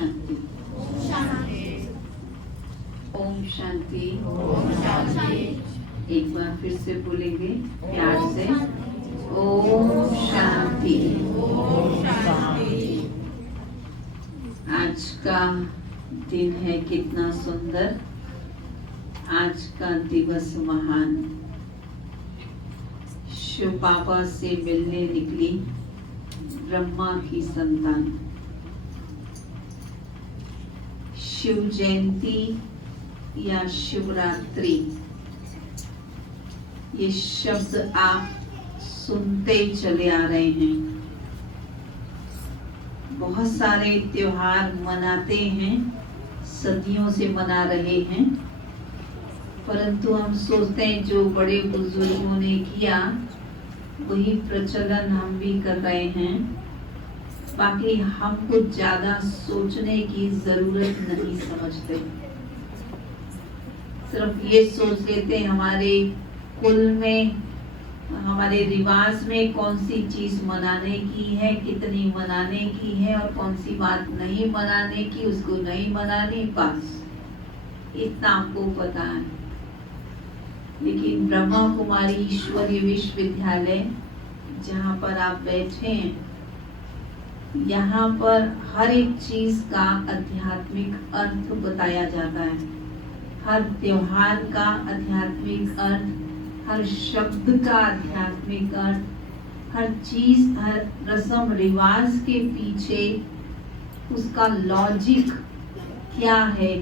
शांति। ओम शांति। एक बार फिर से बोलेंगे प्यार से, ओम शांति। आज का दिन है कितना सुंदर, आज का दिवस महान। शिव बाबा से मिलने निकली ब्रह्मा की संतान। शिव जयंती या शिवरात्रि, ये शब्द आप सुनते चले आ रहे हैं। बहुत सारे त्योहार मनाते हैं, सदियों से मना रहे हैं, परंतु हम सोचते हैं जो बड़े बुजुर्गों ने किया वही प्रचलन हम भी कर रहे हैं। बाकी हम कुछ ज्यादा सोचने की जरूरत नहीं समझते, सिर्फ ये सोच लेते हमारे कुल में, हमारे रिवाज में कौन सी चीज मनाने की है, कितनी मनाने की है और कौन सी बात नहीं मनाने की, उसको नहीं मनानी, बस इतना आपको पता है। लेकिन ब्रह्मा कुमारी ईश्वरीय विश्वविद्यालय जहाँ पर आप बैठे हैं, यहाँ पर हर एक चीज का आध्यात्मिक अर्थ बताया जाता है। हर त्योहार का आध्यात्मिक अर्थ, हर शब्द का आध्यात्मिक अर्थ, हर चीज, हर रस्म रिवाज के पीछे उसका लॉजिक क्या है,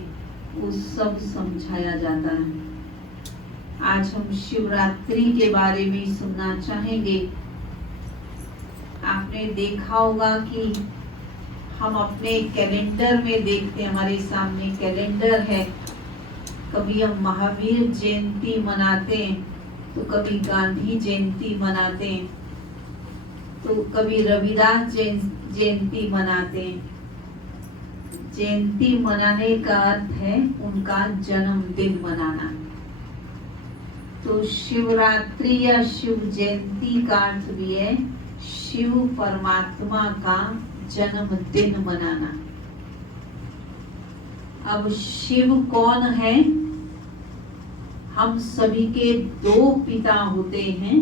वो सब समझाया जाता है। आज हम शिवरात्रि के बारे में सुनना चाहेंगे। आपने देखा होगा कि हम अपने कैलेंडर में देखते हैं, हमारे सामने कैलेंडर है। कभी हम महावीर जयंती मनाते हैं, तो कभी गांधी जयंती मनाते हैं, तो कभी रविदास जयंती मनाते हैं। जयंती मनाने का अर्थ है उनका जन्मदिन मनाना। तो शिवरात्रि या शिव जयंती का अर्थ भी है शिव परमात्मा का जन्मदिन मनाना। अब शिव कौन है? हम सभी के दो पिता होते हैं।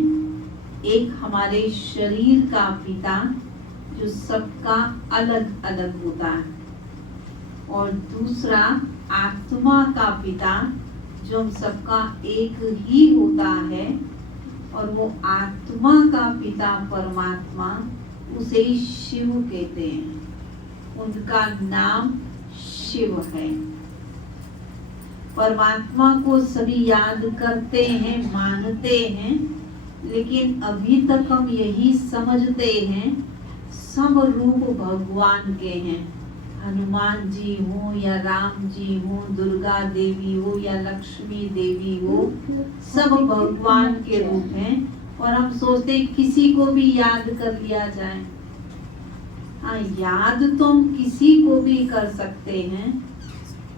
एक हमारे शरीर का पिता जो सबका अलग अलग होता है, और दूसरा आत्मा का पिता जो हम सबका एक ही होता है। और वो आत्मा का पिता परमात्मा, उसे शिव कहते हैं। उनका नाम शिव है। परमात्मा को सभी याद करते हैं, मानते हैं, लेकिन अभी तक हम यही समझते हैं सब रूप भगवान के हैं। हनुमान जी हो या राम जी हो, दुर्गा देवी हो या लक्ष्मी देवी हो, सब भगवान के रूप हैं। और हम सोचते हैं किसी को भी याद कर लिया जाए। हाँ, याद तो हम किसी को भी कर सकते हैं,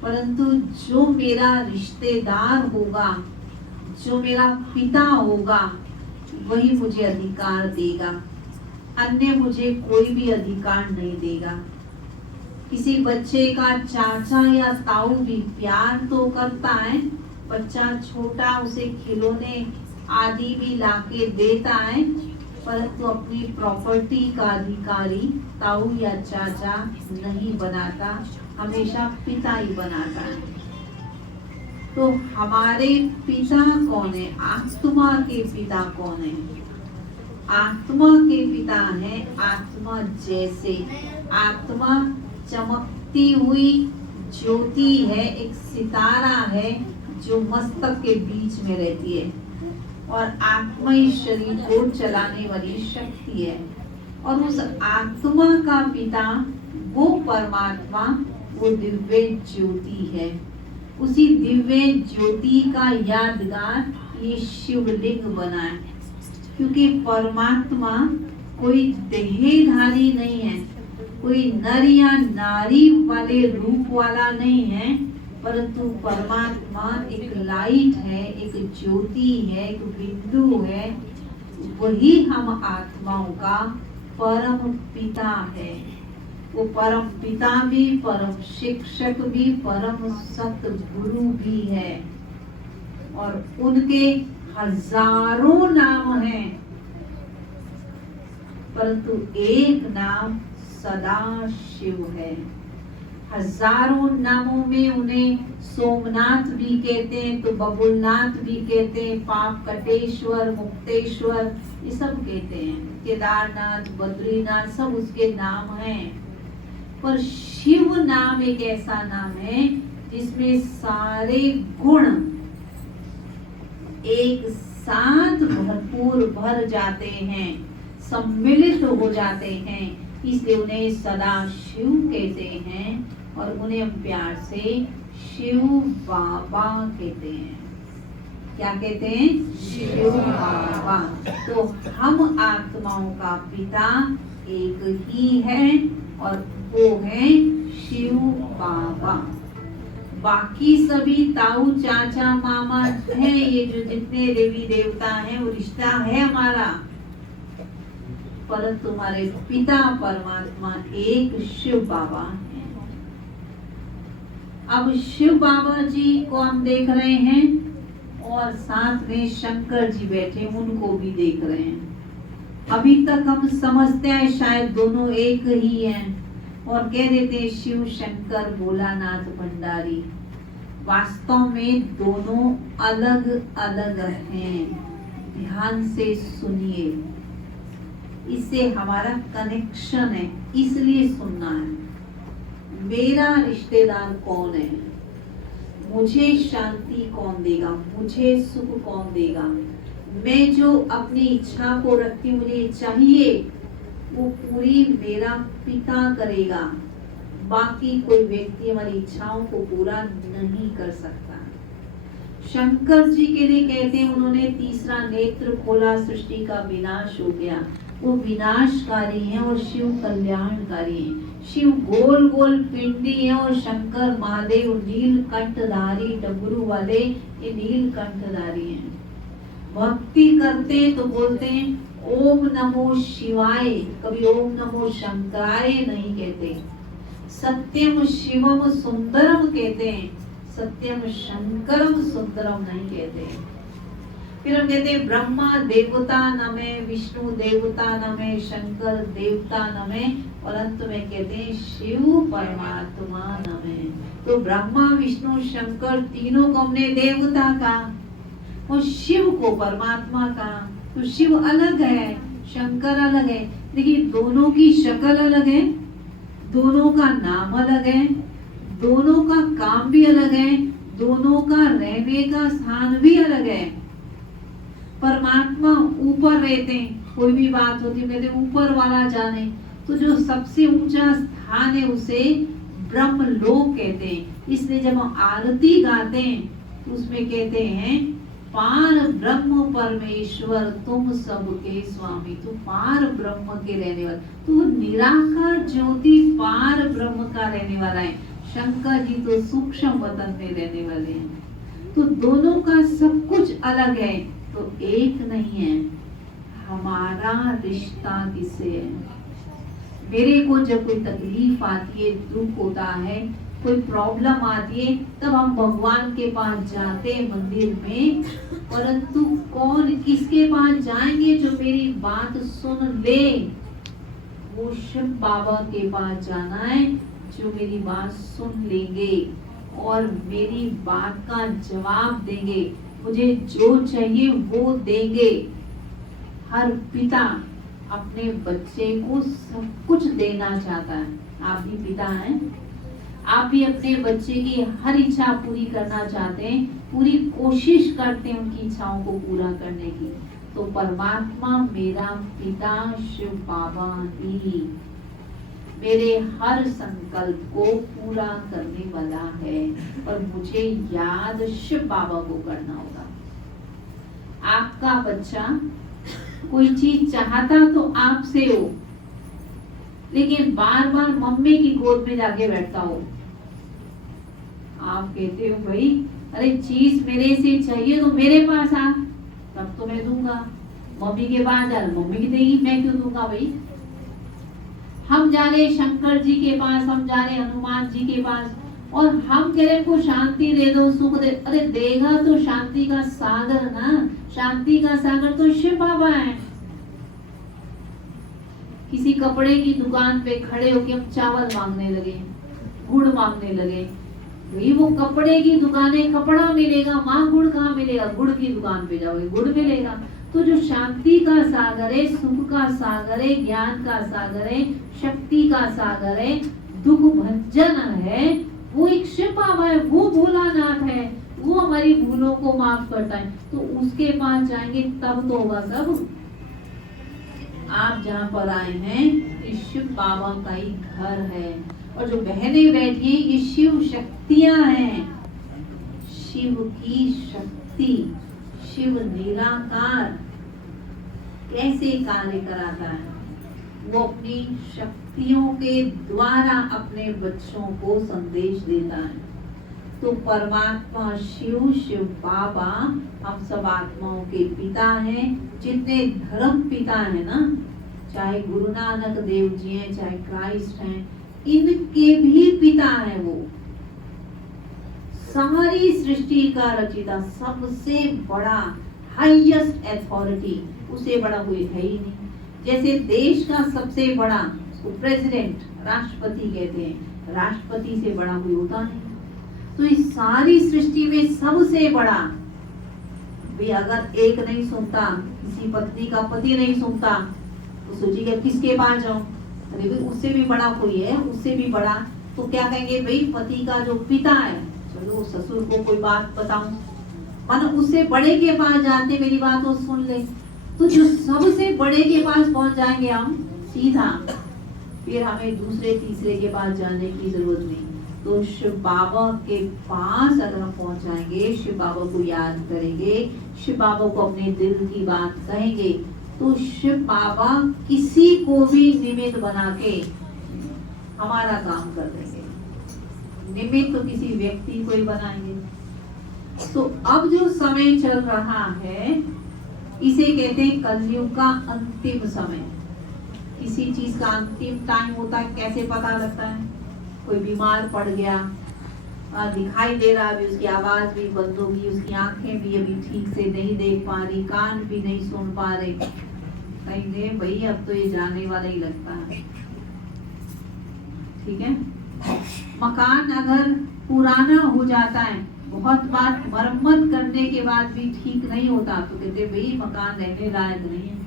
परंतु जो मेरा रिश्तेदार होगा, जो मेरा पिता होगा, वही मुझे अधिकार देगा। अन्य मुझे कोई भी अधिकार नहीं देगा। किसी बच्चे का चाचा या ताऊ भी प्यार तो करता है, बच्चा छोटा उसे खिलौने आदि भी लाके देता है, परंतु अपनी प्रॉपर्टी का अधिकारी ताऊ या चाचा नहीं बनाता, हमेशा पिता ही बनाता है। तो हमारे पिता कौन है? आत्मा के पिता कौन है? आत्मा के पिता है आत्मा जैसे। आत्मा चमकती हुई ज्योति है, एक सितारा है जो मस्तक के बीच में रहती है, और आत्मा ही शरीर को चलाने वाली शक्ति है। और उस आत्मा का पिता वो परमात्मा, वो दिव्य ज्योति है। उसी दिव्य ज्योति का यादगार ये शिवलिंग बना है, क्योंकि परमात्मा कोई देहधारी नहीं है, कोई नर या नारी वाले रूप वाला नहीं है, परंतु परमात्मा एक लाइट है, एक ज्योति है, एक बिंदु है। वही हम आत्माओं का परम पिता है। वो परम पिता भी, परम शिक्षक भी, परम सतगुरु भी है। और उनके हजारों नाम हैं, परंतु एक नाम सदाशिव है। हजारों नामों में उन्हें सोमनाथ भी कहते हैं, तो बबुलनाथ भी कहते हैं, पाप कटेश्वर, मुक्तेश्वर, ये सब कहते हैं। केदारनाथ, बद्रीनाथ, सब उसके नाम हैं। पर शिव नाम एक ऐसा नाम है जिसमें सारे गुण एक साथ भरपूर भर जाते हैं, सम्मिलित हो जाते हैं, इसलिए उन्हें सदा शिव कहते हैं। और उन्हें हम प्यार से शिव बाबा कहते हैं। क्या कहते हैं? शिव बाबा। तो हम आत्माओं का पिता एक ही है और वो है शिव बाबा। बाकी सभी ताऊ, चाचा, मामा हैं, ये जो जितने देवी देवता हैं, वो रिश्ता है हमारा, परंतु तुम्हारे पिता परमात्मा एक शिव बाबा हैं। अब शिव बाबा जी को हम देख रहे हैं और साथ में शंकर जी बैठे, उनको भी देख रहे हैं। अभी तक हम समझते हैं शायद दोनों एक ही हैं और कह देते हैं शिव शंकर भोलानाथ भंडारी। वास्तव में दोनों अलग अलग हैं। ध्यान से सुनिए, इससे हमारा कनेक्शन है, इसलिए सुनना है। मेरा रिश्तेदार कौन है? मुझे शांति कौन देगा? मुझे सुख कौन देगा? मैं जो अपनी इच्छा को रखती, मुझे चाहिए, वो पूरी मेरा पिता करेगा। बाकी कोई व्यक्ति हमारी इच्छाओं को पूरा नहीं कर सकता। शंकर जी के लिए कहते हैं, उन्होंने तीसरा नेत्र खोला, सृष्टि का विनाश हो गया। वो विनाशकारी हैं और शिव कल्याणकारी हैं। शिव गोल गोल पिंडी है और शंकर महादेव नीलकंठधारी, डमरू वाले, ये नीलकंठधारी हैं। भक्ति करते तो बोलते हैं ओम नमो शिवाय, कभी ओम नमो शंकराय नहीं कहते। सत्यम शिवम सुंदरम कहते हैं, सत्यम शंकरम सुंदरम नहीं कहते। फिर हम कहते हैं ब्रह्मा देवता नमे, विष्णु देवता नमे, शंकर देवता नमे, और अंत में कहते हैं शिव परमात्मा नमे। तो ब्रह्मा, विष्णु, शंकर तीनों को हमने देवता का और शिव को परमात्मा का। तो शिव अलग है, शंकर अलग है, लेकिन दोनों की शक्ल अलग है, दोनों का नाम अलग है, दोनों का काम भी अलग है, दोनों का रहने का स्थान भी अलग है। परमात्मा ऊपर रहते हैं, कोई भी बात होती है ऊपर वाला जाने, तो जो सबसे ऊंचा स्थान है उसे ब्रह्म लोक कहते हैं। इसलिए जब हम आरती गाते हैं तो उसमें कहते हैं पार ब्रह्म परमेश्वर तुम सबके स्वामी। तो पार ब्रह्म के रहने वाले, तो निराकार ज्योति पार ब्रह्म का रहने वाला है। शंकर जी तो सूक्ष्म वतन में रहने वाले हैं। तो दोनों का सब कुछ अलग है, तो एक नहीं है। हमारा रिश्ता किससे है? मेरे को जब कोई तकलीफ आती है, दुख होता है, कोई प्रॉब्लम आती है, तब हम भगवान के पास जाते हैं मंदिर में, परंतु कौन किसके पास जाएंगे जो मेरी बात सुन ले? वो शिव बाबा के पास जाना है जो मेरी बात सुन लेंगे और मेरी बात का जवाब देंगे, मुझे जो चाहिए वो देंगे। हर पिता अपने बच्चे को सब कुछ देना चाहता है। आप भी पिता हैं, आप भी अपने बच्चे की हर इच्छा पूरी करना चाहते हैं, पूरी कोशिश करते हैं उनकी इच्छाओं को पूरा करने की। तो परमात्मा मेरा पिता शिव बाबा ही मेरे हर संकल्प को पूरा करने वाला है और मुझे याद शिव बाबा को करना होगा। आपका बच्चा कोई चीज चाहता तो आपसे हो, लेकिन बार बार मम्मी की गोद में जाके बैठता हो। आप कहते हो भाई अरे चीज मेरे से चाहिए तो मेरे पास आ, तब तो मैं दूंगा। मम्मी के पास जा, मम्मी की देगी, मैं क्यों दूंगा भाई? हम जा रहे शंकर जी के पास, हम जा रहे हनुमान जी के पास, और हम कह रहे को शांति दे दो, सुख दे। अरे देगा तो शांति का सागर ना, शांति का सागर तो शिव बाबा है। किसी कपड़े की दुकान पे खड़े होके हम चावल मांगने लगे, गुड़ मांगने लगे, भाई वो कपड़े की दुकान है, कपड़ा मिलेगा, माँ गुड़ कहाँ मिलेगा? गुड़ की दुकान पे जाओगे, गुड़ मिलेगा। तो जो शांति का सागर है, सुख का सागर है, ज्ञान का सागर है, शक्ति का सागर है, दुख भंजन है, वो एक शिव बाबा है, वो भोलानाथ है, वो हमारी भूलों को माफ करता है। तो उसके पास जाएंगे तब तो होगा सब। आप जहाँ पर आए हैं ये शिव बाबा का ही घर है, और जो बहनें बैठी हैं ये शिव शक्तियां हैं। शिव की शक्ति, शिव निराकार कैसे कार्य कराता है? वो अपनी शक्तियों के द्वारा अपने बच्चों को संदेश देता है। तो परमात्मा शिव, शिव बाबा हम सब आत्माओं के पिता हैं। जितने धर्म पिता हैं ना, चाहे गुरु नानक देव जी हैं, चाहे क्राइस्ट हैं, इनके भी पिता हैं वो। सारी सृष्टि का रचिता, सबसे बड़ा हाईएस्ट अथॉरिटी, उसे बड़ा कोई है ही नहीं। जैसे देश का सबसे बड़ा प्रेसिडेंट, राष्ट्रपति कहते हैं, राष्ट्रपति से बड़ा कोई होता नहीं। तो इस सारी सृष्टि में सबसे बड़ा भी अगर एक नहीं सुनता, किसी पत्नी का पति नहीं सुनता, तो सोचिएगा किसके पास जाऊं? अरे भाई उससे भी बड़ा कोई है, उससे भी बड़ा। तो क्या कहेंगे? भाई पति का जो पिता है, चलो ससुर को कोई बात बताऊं, मतलब उससे बड़े के पास जाते, मेरी बात तो सुन ले। तो जो सबसे बड़े के पास पहुंच जाएंगे हम सीधा, फिर हमें दूसरे तीसरे के पास जाने की जरूरत नहीं। तो शिव बाबा के पास अगर हम पहुंच जाएंगे, शिव बाबा को याद करेंगे, शिव बाबा को अपने दिल की बात कहेंगे, तो शिव बाबा किसी को भी निमित्त बना के हमारा काम कर देंगे। निमित्त तो किसी व्यक्ति को ही बनाएंगे। तो अब जो समय चल रहा है, इसे कहते हैं कलयुग का अंतिम समय। किसी चीज का अंतिम टाइम होता है, कैसे पता लगता है? कोई बीमार पड़ गया, दिखाई दे रहा, अभी उसकी आवाज भी बंद होगी, उसकी आंखें भी अभी ठीक से नहीं देख पा रही, कान भी नहीं सुन पा रहे, कहेंगे भाई अब तो ये जाने वाला ही लगता है। ठीक है। मकान अगर पुराना हो जाता है, बहुत बार मरम्मत करने के बाद भी ठीक नहीं होता, तो कहते भाई मकान रहने लायक नहीं है।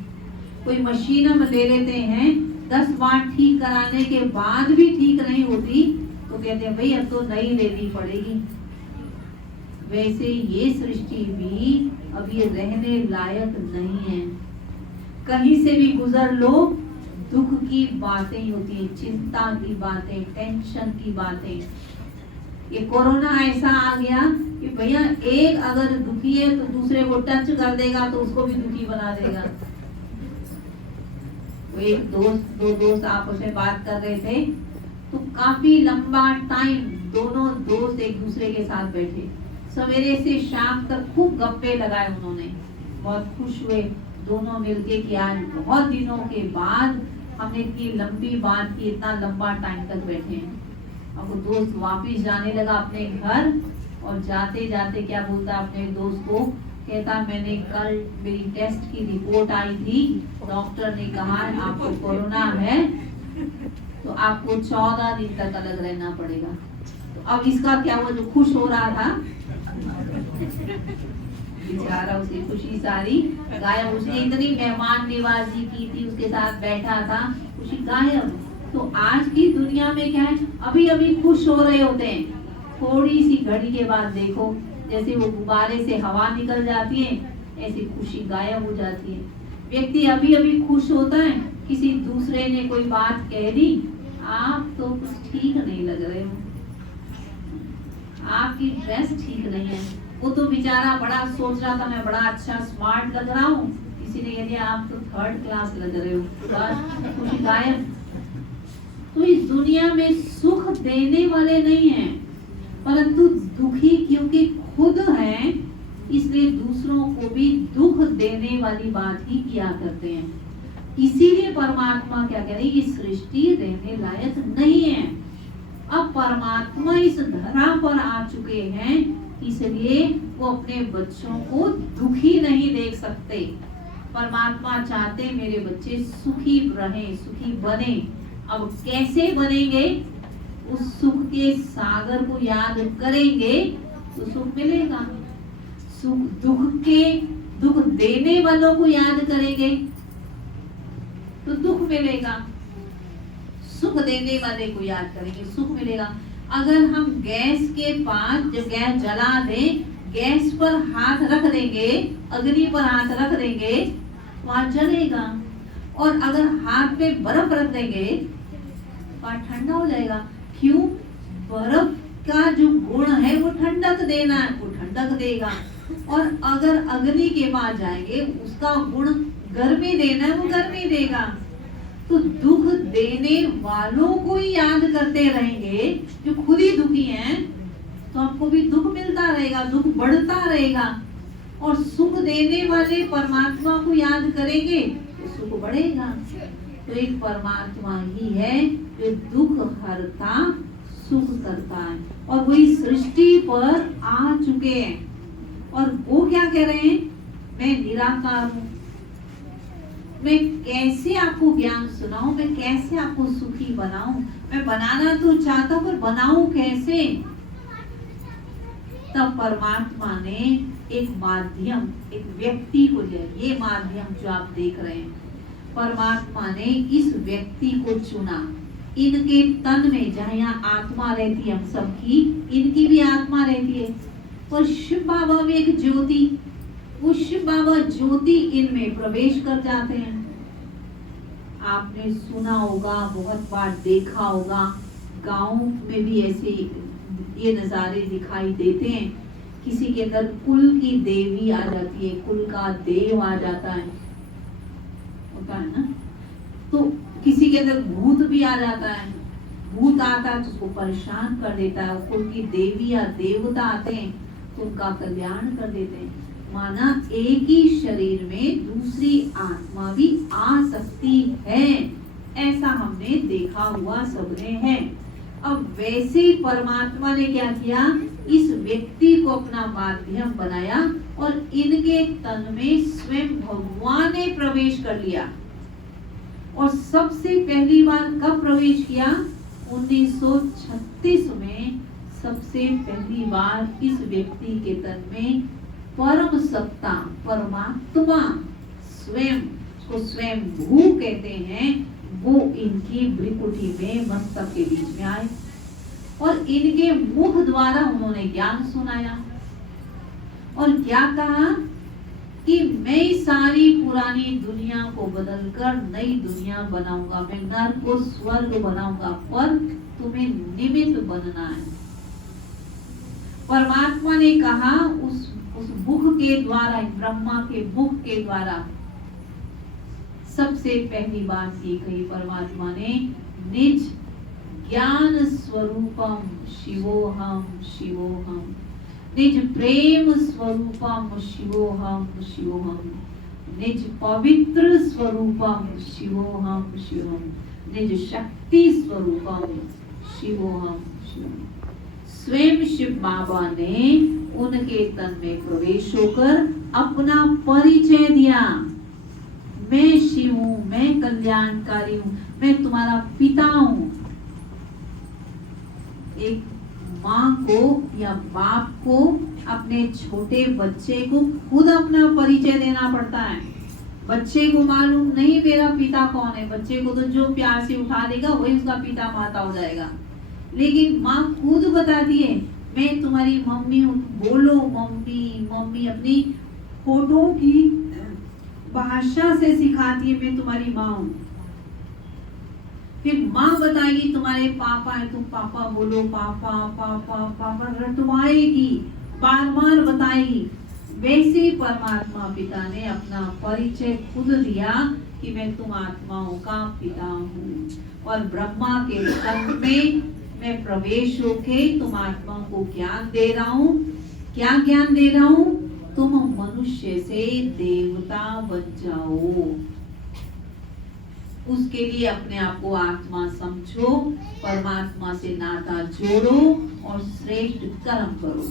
कोई मशीन हम ले लेते हैं, 10 बार ठीक कराने के बाद भी ठीक नहीं होती, तो कहते हैं भाई अब तो नई लेनी पड़ेगी। वैसे ये सृष्टि भी अब ये रहने लायक नहीं है। कहीं से भी गुजर लो, दुख की बातें ही होती है, चिंता की बातें, टेंशन की बातें। ये कोरोना ऐसा आ गया कि भैया एक अगर दुखी है तो दूसरे को टच कर देगा तो उसको भी दुखी बना देगा। एक दोस्त, दो दोस्त आपस में बात कर रहे थे, तो काफी लंबा टाइम दोनों दोस्त एक दूसरे के साथ बैठे, सवेरे से शाम तक खूब गप्पे लगाए उन्होंने, बहुत खुश हुए दोनों मिलके कि आज बहुत दिनों के बाद हमने इतनी लंबी बात की, इतना लंबा टाइम तक बैठे हैं। अब वो दोस्त वापिस जाने लगा अपने घर, और जाते जाते क्या बोलता अपने दोस्त को, कहता मैंने कल मेरी टेस्ट की रिपोर्ट आई थी, डॉक्टर ने कहा आपको कोरोना है, तो आपको 14 दिन तक अलग रहना पड़ेगा। तो अब इसका क्या हुआ, जो खुश हो रहा था बेचारा, उसे खुशी सारी गायब। उसने इतनी मेहमान नवाजी की थी, उसके साथ बैठा था, खुशी गायब। तो आज की दुनिया में क्या है, अभी अभी खुश हो रहे होते हैं, थोड़ी सी घड़ी के बाद देखो जैसे वो गुब्बारे से हवा निकल जाती है, ऐसी खुशी गायब हो जाती है। व्यक्ति अभी अभी खुश होता है, किसी दूसरे ने कोई बात कह दी, आप तो कुछ ठीक नहीं लग रहे हो, आपकी ड्रेस ठीक नहीं है, वो तो बेचारा बड़ा सोच रहा था मैं बड़ा अच्छा स्मार्ट लग रहा हूँ, किसी ने कह दिया आप तो 3rd क्लास लग रहे हो, बस खुशी गायब। तो इस दुनिया में सुख देने वाले नहीं हैं, परंतु दुखी क्योंकि खुद हैं, इसलिए दूसरों को भी दुख देने वाली बात ही किया करते हैं। इसीलिए परमात्मा क्या कह रहे हैं, ये सृष्टि रहने लायक नहीं है। अब परमात्मा इस धरा पर आ चुके हैं, इसलिए वो अपने बच्चों को दुखी नहीं देख सकते। परमात्मा चाहते मेरे बच्चे सुखी रहें, सुखी बने। अब कैसे बनेंगे? उस सुख के सागर को याद करेंगे तो सुख मिलेगा। दुख देने वालों को याद करेंगे तो दुख मिलेगा। सुख देने वाले को याद करेंगे, सुख मिलेगा। अगर हम गैस के पास जब गैस जला दें, गैस पर हाथ रख देंगे, अग्नि पर हाथ रख देंगे, वहां जलेगा। और अगर हाथ पे बर्फ रख देंगे, वहां ठंडा हो जाएगा। क्यों? बर्फ का जो गुण है वो ठंडक देना है, वो ठंडक देगा। और अगर अग्नि के पास जाएंगे, उसका गुण गर्मी देना है, वो गर्मी देगा। तो दुख देने वालों को ही याद करते रहेंगे, जो खुद ही दुखी हैं, तो आपको भी दुख मिलता रहेगा, दुख बढ़ता रहेगा। और सुख देने वाले परमात्मा को याद करेंगे तो सुख बढ़ेगा। तो एक परमात्मा ही है जो दुख हरता, सुख करता है, और वही सृष्टि पर आ चुके हैं। और वो क्या कह रहे हैं? मैं निराकार हूँ। मैं कैसे आपको ज्ञान सुनाऊं, मैं कैसे आपको सुखी बनाऊं? मैं बनाना तो चाहता हूं, पर बनाऊं कैसे? तब परमात्मा ने एक माध्यम, एक व्यक्ति को लिया। ये माध्यम जो आप देख रहे हैं, परमात्मा ने इस व्यक्ति को चुना। इनके तन में, जहाँ यहाँ आत्मा रहती है हम सबकी, इनकी भी आत्मा रहती है। और शिव बाबा में एक ज्योति, वो शिव बाबा ज्योति इनमें प्रवेश कर जाते हैं। आपने सुना होगा, बहुत बार देखा होगा, गांव में भी ऐसे ये नजारे दिखाई देते हैं। किसी के अंदर कुल की देवी आ जाती है, कुल का देव आ जाता है, होता है ना। तो किसी के अंदर भूत भी आ जाता है। भूत आता है तो उसको परेशान कर देता है। कुल की देवी या देवता आते हैं तो उनका कल्याण कर देते हैं। माना एक ही शरीर में दूसरी आत्मा भी आ सकती है, ऐसा हमने देखा हुआ सबने है। अब वैसे ही परमात्मा ने क्या किया, इस व्यक्ति को अपना माध्यम बनाया और इनके तन में स्वयं भगवान ने प्रवेश कर लिया। और सबसे पहली बार कब प्रवेश किया? 1936 में सबसे पहली बार इस व्यक्ति के तन में परम सत्ता, परमात्मा स्वयं, को स्वयं भू कहते हैं, वो इनकी भ्रिकुटी में, मस्तक के बीच में आए और इनके मुख द्वारा उन्होंने ज्ञान सुनाया। और क्या कहा कि मैं सारी पुरानी दुनिया को बदलकर नई दुनिया बनाऊंगा, मैं नर्क को स्वर्ग बनाऊंगा, पर तुम्हें निमित्त बनना है। परमात्मा ने कहा उस मुख के द्वारा, ब्रह्मा के मुख के द्वारा सबसे पहली बात ये कही परमात्मा ने, निज ज्ञान स्वरूपम शिवोहम शिवोहम, निज प्रेम स्वरूपम शिवोहम शिवोहम, निज पवित्र स्वरूपम शिवोहम शिवोहम, निज शक्ति स्वरूपम शिवोहम शिवोहम। स्वयं शिव बाबा ने उनके तन में प्रवेश होकर अपना परिचय दिया। मैं शिव हूं, मैं कल्याणकारी हूं, मैं तुम्हारा पिता हूं। एक माँ को या बाप को अपने छोटे बच्चे को खुद अपना परिचय देना पड़ता है। बच्चे को मालूम नहीं मेरा पिता कौन है, बच्चे को तो जो प्यार से उठा देगा वही उसका पिता माता हो जाएगा। लेकिन माँ खुद बताती है मैं तुम्हारी मम्मी हूँ, बोलो मम्मी मम्मी, अपनी फोटो की भाषा से सिखाती है मैं तुम्हारी माँ हूँ। फिर माँ बताएगी तुम्हारे पापा है, तुम पापा बोलो, पापा पापा पापा रटवाएगी, बार बार बताएगी। वैसे परमात्मा पिता ने अपना परिचय खुद दिया कि मैं तुम आत्माओं का पिता हूँ और ब्रह्मा के तन में मैं प्रवेश होके तुम आत्माओं को ज्ञान दे रहा हूँ। क्या ज्ञान दे रहा हूँ? तुम मनुष्य से देवता बन जाओ। उसके लिए अपने आप को आत्मा समझो, परमात्मा से नाता जोड़ो और श्रेष्ठ कर्म करो।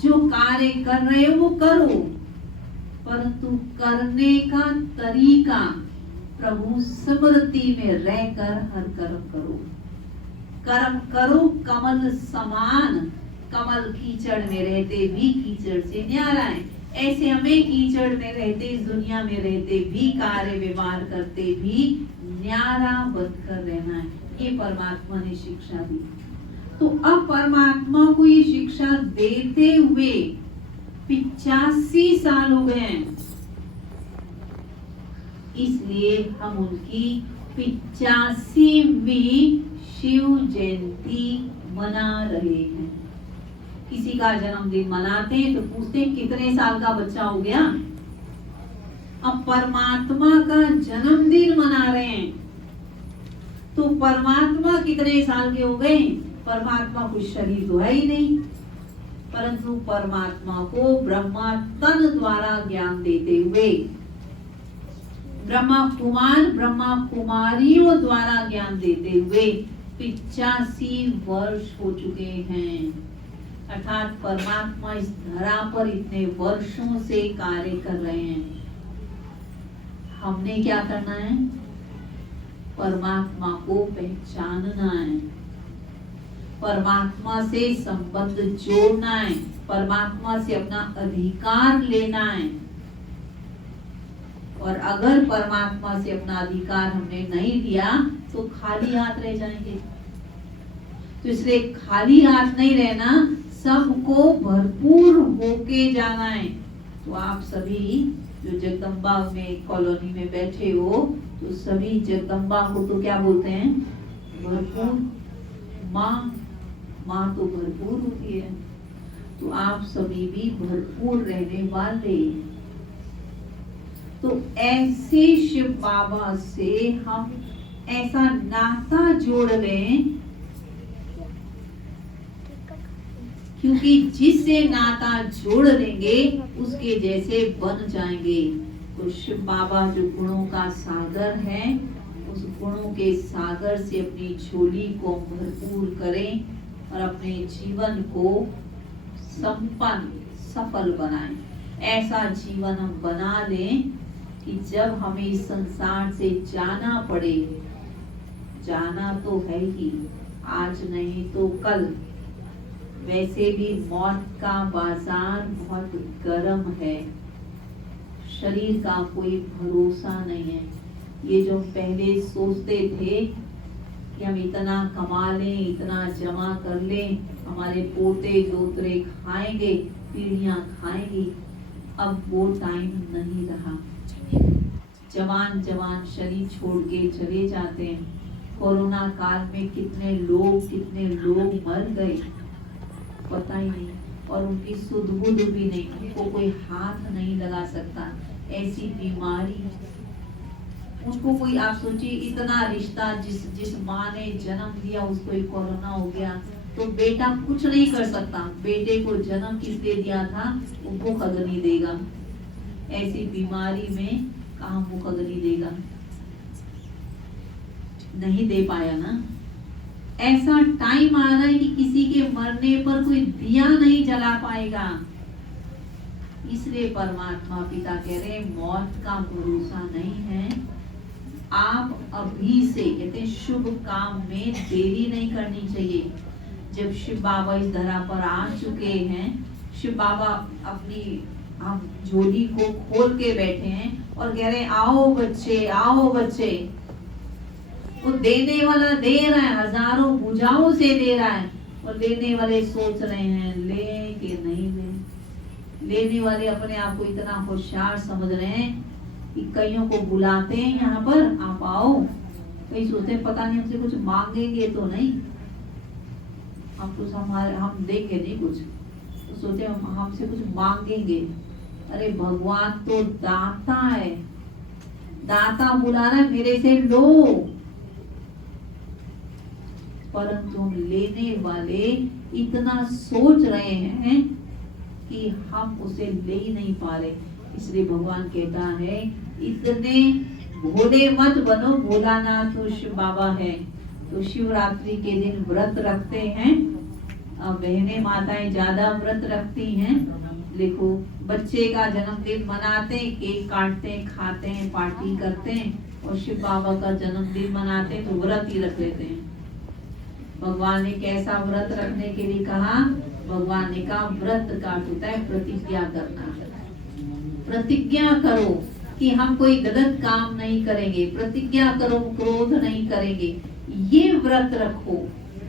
जो कार्य कर रहे हो वो करो, परंतु करने का तरीका प्रभु स्मृति में रहकर हर कर्म करो। कर्म करो कमल समान, कमल कीचड़ में रहते भी कीचड़ से न्यारा है। ऐसे हमें कीचड़ में रहते, इस दुनिया में रहते भी, कार्य व्यवहार करते भी न्यारा बनकर रहना है। ये परमात्मा ने शिक्षा दी। तो अब परमात्मा को ये शिक्षा देते हुए 85 साल हो गए हैं, इसलिए हम उनकी 85वीं शिव जयंती मना रहे हैं। किसी का जन्मदिन मनाते हैं तो पूछते हैं कितने साल का बच्चा हो गया। अब परमात्मा का जन्मदिन मना रहे हैं तो परमात्मा कितने साल के हो गए। परमात्मा कुछ शरीर तो है ही नहीं, परंतु परमात्मा को ब्रह्मा तन द्वारा ज्ञान देते हुए, ब्रह्मा कुमार ब्रह्मा कुमारियों द्वारा ज्ञान देते हुए 85 वर्ष हो चुके हैं। अर्थात परमात्मा इस धरा पर इतने वर्षों से कार्य कर रहे हैं। हमने क्या करना है, परमात्मा को पहचानना है, परमात्मा से संबंध जोड़ना है, परमात्मा से अपना अधिकार लेना है। और अगर परमात्मा से अपना अधिकार हमने नहीं लिया तो खाली हाथ रह जाएंगे। तो इसलिए खाली हाथ नहीं रहना, सबको भरपूर होके जाना है। तो आप सभी जो जगदम्बा में कॉलोनी में बैठे हो, तो सभी जगदम्बा को तो क्या बोलते हैं, भरपूर माँ। माँ तो भरपूर होती है, तो आप सभी भी भरपूर रहने वाले। तो ऐसे शिव बाबा से हम ऐसा नाता जोड़ लें, क्योंकि जिससे नाता जोड़ लेंगे उसके जैसे बन जाएंगे। तो शिव बाबा जो गुणों का सागर है, उस गुणों के सागर से अपनी झोली को भरपूर करें और अपने जीवन को संपन्न सफल बनाएं। ऐसा जीवन हम बना लें कि जब हमें इस संसार से जाना पड़े, जाना तो है ही, आज नहीं तो कल। वैसे भी मौत का बाजार बहुत गर्म है, शरीर का कोई भरोसा नहीं है। ये जो पहले सोचते थे कि हम इतना कमा लें, इतना जमा कर लें, हमारे पोते जोतरे खाएंगे, पीढ़ियां खाएंगी, अब वो टाइम नहीं रहा। जवान जवान शरीर छोड़ के चले जाते हैं। कोरोना काल में कितने लोग मर गए पता ही नहीं, और उनकी सुध बुध भी नहीं, उनको कोई हाथ नहीं लगा सकता। ऐसी बीमारी, उनको कोई, आप सोचिए इतना रिश्ता, जिस माँ ने जन्म दिया उसको ही कोरोना हो गया, तो बेटा कुछ नहीं कर सकता। बेटे को जन्म किसने दिया था, वो भूख अग्नि देगा। ऐसी बीमारी में कहाँ भूख अग्नि देगा, नहीं दे पाया ना। ऐसा टाइम आ रहा है कि किसी के मरने पर कोई दिया नहीं जला पाएगा। इसलिए परमात्मा पिता कह रहे हैं मौत का भरोसा नहीं है। आप अभी से, कहते हैं शुभ काम में देरी नहीं करनी चाहिए। जब शिव बाबा इस धरा पर आ चुके हैं, शिव बाबा अपनी हम झोली को खोल के बैठे हैं और कह रहे हैं आओ बच्चे, आओ बच्चे। वो देने वाला दे रहा है, हजारों भुजाओं से दे रहा है, और लेने वाले सोच रहे हैं ले कि नहीं ले। लेने वाले अपने आप को इतना होशियार समझ रहे हैं कि कईयों को बुलाते हैं यहाँ पर, आप आओ। कई सोचते हैं पता नहीं हमसे कुछ मांगेंगे तो नहीं, हम कुछ हम देंगे नहीं कुछ, तो सोचते हैं हमसे कुछ मांगेंगे। अरे भगवान तो दाता है, दाता बुला रहा है मेरे से लो, परंतु हम लेने वाले इतना सोच रहे हैं कि हम उसे ले ही नहीं पा रहे। इसलिए भगवान कहता है इतने भोले मत बनो, भोलानाथ तो शिव बाबा है। तो शिवरात्रि के दिन व्रत रखते हैं। बहनें माताएं ज्यादा व्रत रखती हैं। देखो बच्चे का जन्मदिन मनाते हैं, केक काटते हैं, खाते हैं, पार्टी करते हैं, और शिव बाबा का जन्मदिन मनाते हैं तो व्रत ही रख लेते हैं। भगवान ने कैसा व्रत रखने के लिए कहा? भगवान ने कहा व्रत का होता है प्रतिज्ञा करना। प्रतिज्ञा करो कि हम कोई गलत काम नहीं करेंगे, प्रतिज्ञा करो क्रोध नहीं करेंगे, ये व्रत रखो।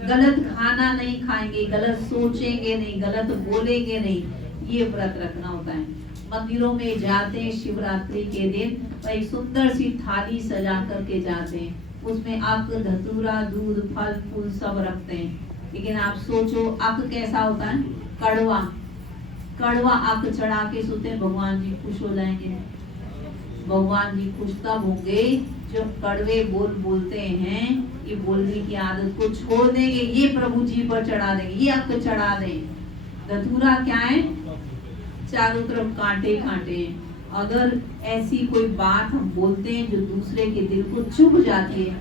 गलत खाना नहीं खाएंगे, गलत सोचेंगे नहीं, गलत बोलेंगे नहीं, ये व्रत रखना होता है। मंदिरों में जाते हैं शिवरात्रि के दिन, एक सुंदर सी थाली सजा करके जाते हैं, उसमें अक धतूरा दूध फल फूल सब रखते हैं। लेकिन आप सोचो अक कैसा होता है? कड़वा कड़वा अक चढ़ा के सोते हैं भगवान जी खुश हो जाएंगे। भगवान जी खुश तब होंगे जब कड़वे बोल बोलते हैं, ये बोलने की आदत को छोड़ देंगे, ये प्रभु जी पर चढ़ा देंगे, ये अक चढ़ा दें। धतूरा क्या है? चारों तरफ कांटे कांटे हैं। अगर ऐसी कोई बात हम बोलते हैं जो दूसरे के दिल को चुभ जाती है,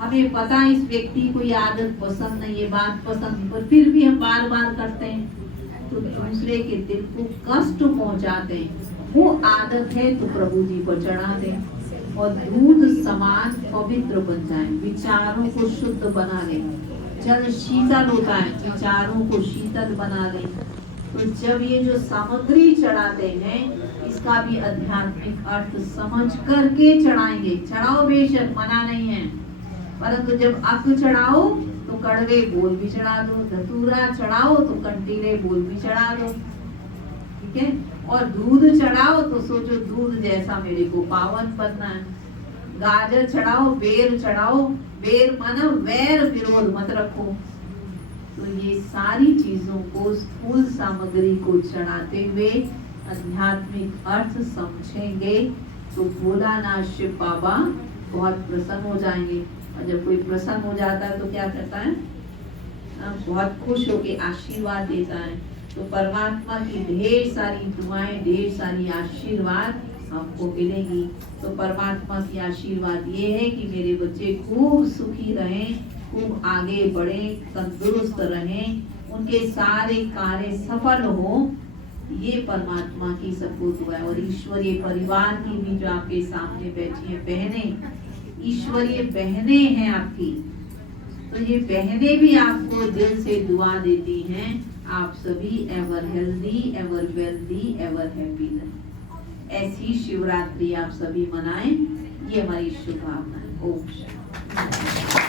हमें पता है इस व्यक्ति को ये आदत पसंद नहीं, ये बात पसंद नहीं, पर फिर भी हम बार बार करते हैं, तो दूसरे के दिल को कष्ट पहुंचाते हैं। वो आदत है तो प्रभु जी को चढ़ा दें और दूध समान पवित्र बन जाए, विचारों को शुद्ध बना ले। जल शीतल होता है, विचारों को शीतल बना ले। तो जब ये जो सामग्री चढ़ाते हैं, इसका भी आध्यात्मिक अर्थ समझ करके चढ़ाएंगे। चढ़ाओ बेशक, मना नहीं है, परंतु जब अक चढ़ाओ तो कड़वे बोल भी चढ़ा दो, धतूरा चढ़ाओ तो कंटीले बोल भी चढ़ा दो, ठीक है। और दूध चढ़ाओ तो सोचो दूध जैसा मेरे को पावन बनना है। गाजर चढ़ाओ, बेर चढ़ाओ, बेर मानो वैर विरोध मत रखो। तो ये सारी चीजों को, स्थूल सामग्री को चढ़ाते हुए आध्यात्मिक अर्थ समझेंगे तो भोलानाथ शिव बाबा बहुत प्रसन्न हो जाएंगे। और जब कोई प्रसन्न हो जाता है तो क्या करता है? बहुत खुश होके आशीर्वाद देता है। तो परमात्मा की ढेर सारी दुआएं, ढेर सारी आशीर्वाद हमको मिलेगी। तो परमात्मा की आशीर्वाद ये है कि मेरे बच्चे खूब सुखी रहें, खूब आगे बढ़े, तंदुरुस्त रहें, उनके सारे कार्य सफल हो, ये परमात्मा की सबको दुआ है। और ईश्वरीय परिवार की भी जो आपके सामने बैठी है बहनें, ईश्वरीय बहनें हैं आपकी, तो ये बहनें भी आपको दिल से दुआ देती हैं, आप सभी ever healthy, ever wealthy, ever happy रहें। ऐसी शिवरात्रि आप सभी मनाएं, ये हमारी शुभकामनाएं। ओम शांति।